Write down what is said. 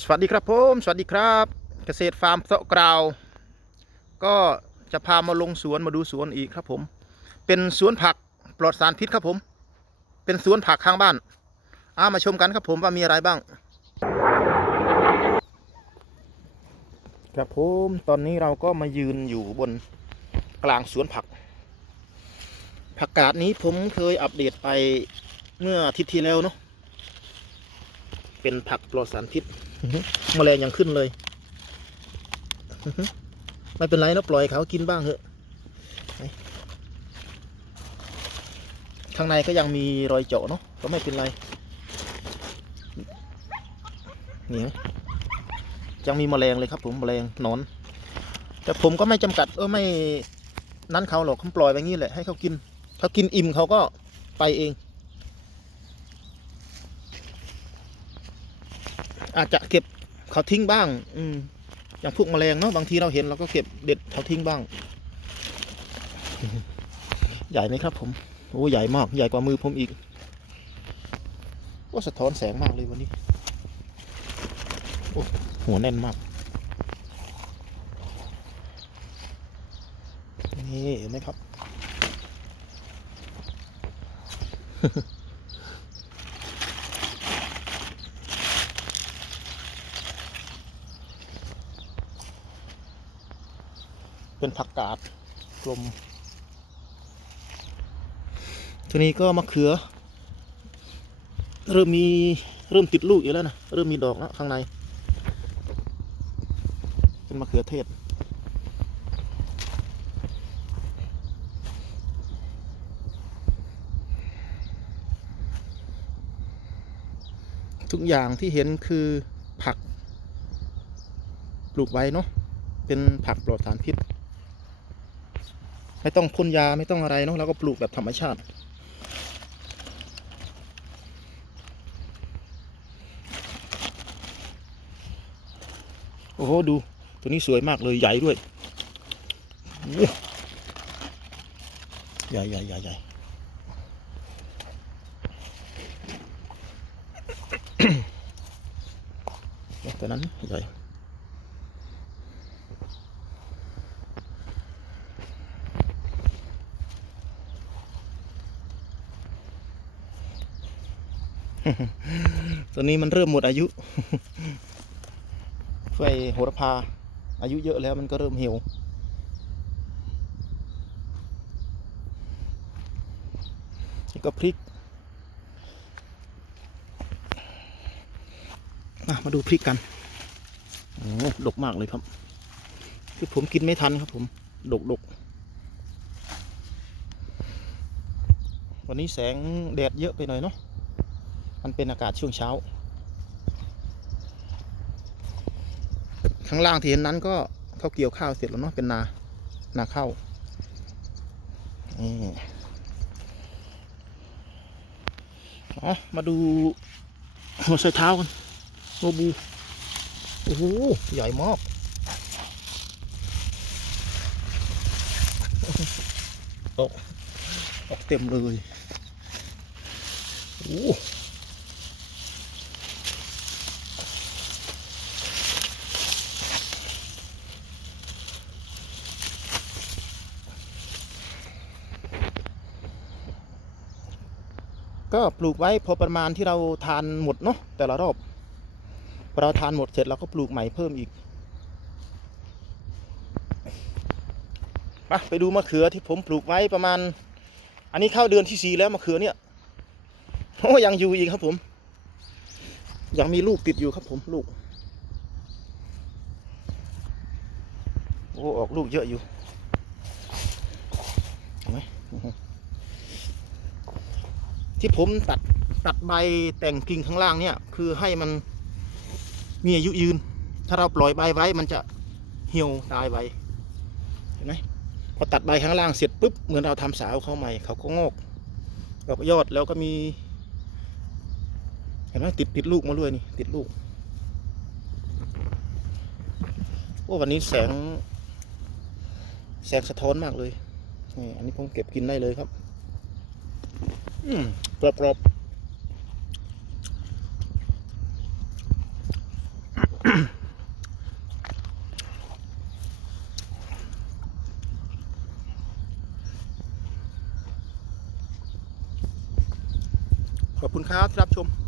สวัสดีครับผมสวัสดีครับ เกษตรฟาร์มเสาะกราว ก็จะพามาลงสวนมาดูสวนอีกครับผม เป็นสวนผักปลอดสารพิษครับผม เป็นสวนผักข้างบ้านอามาชมกันครับผมว่ามีอะไรบ้าง ครับผมตอนนี้เราก็มายืนอยู่บนกลางสวนผัก ผักกาดนี้ผมเคยอัปเดตไปเมื่ออาทิตย์ที่แล้วเนาะ เป็นผักปลอดสารพิษแมลงยังขึ้นเลย ไม่เป็นไรนะปล่อยเขากินบ้างเถอะไหนข้างในก็ยังมีรอยเจาะเนาะก็ไม่เป็นไรนี่ฮะยังมีแมลงเลยครับ ผมแมลงหนอน แต่ผมก็ไม่จำกัดเออไม่นั้นเขาหรอกเขาปล่อยไว้งี้แหละให้เขากินเขากินอิ่มเขาก็ไปเอง อาจจะเก็บเขาทิ้งบ้าง อืมอย่างพวกแมลงเนาะบางทีเราเห็นเราก็เก็บเด็ดเขาทิ้งบ้าง ใหญ่ไหมครับ ผมโอ้ใหญ่มาก ใหญ่กว่ามือผมอีกว่าสะท้อนแสงมากเลยวันนี้โอ้หัวแน่นมาก นี่เห็นไหมครับ เป็นผักกาดกลมทีนี้ก็มะเขือ เริ่มมีเริ่มติดลูกอีกแล้วนะเริ่มมีดอกแล้วข้างใน เป็นมะเขือเทศทุกอย่างที่เห็นคือผัก ปลูกไว้เนาะเป็นผักปลอดสารพิษ ไม่ต้องพ่นยาไม่ต้องอะไรเนาะเราก็ปลูกแบบธรรมชาติ โอ้โหดูตัวนี้สวยมากเลยใหญ่ด้วย ใหญ่ใหญ่ใหญ่ใหญ่ตัวนั้นใหญ่ ตัวนี้มันเริ่มหมดอายุไฟโหระพา อายุเยอะแล้วมันก็เริ่มเหี่ยวนี่ก็พริกมาดูพริกกันโอ้ดกมากเลยครับ คือผมกินไม่ทันครับผม ดกดกวันนี้แสงแดดเยอะไปหน่อยเนาะ มันเป็นอากาศช่วงเช้า ข้างล่างที่เห็นนั้นก็เขาเกี่ยวข้าวเสร็จแล้วเนาะเป็นนานาข้าวนี่อ๋อมาดูหัวไชเท้ากันโมบูโอ้โหใหญ่มากออกออกเต็มเลยโอ้ ก็ปลูกไว้พอประมาณที่เราทานหมดเนาะแต่ละรอบพอเราทานหมดเสร็จเราก็ปลูกใหม่เพิ่มอีกมาไปดูมะเขือที่ผมปลูกไว้ประมาณ อันนี้เข้าเดือนที่สี่แล้วมะเขือเนี่ยโอ้ยังอยู่อีกครับผม ยังมีลูกติดอยู่ครับผมลูกโอ้ออกลูกเยอะอยู่เห็นไหม ที่ผมตัดตัดใบแต่งกิ่งข้างล่างเนี่ย คือให้มันมีอายุยืน ถ้าเราปล่อยใบไว้มันจะเหี่ยวตายไวเห็นไหมพอตัดใบข้างล่างเสร็จปุ๊บเหมือนเราทำสาวเข้าใหม่เขาก็งอกดอกยอดแล้วก็มี เห็นไหมติดติดลูกมาด้วยนี่ติดลูกโอ้วันนี้แสง แสงสะท้อนมากเลยนี่อันนี้ผมเก็บกินได้เลยครับ อืม กรอบกรอบขอบคุณครับที่รับชม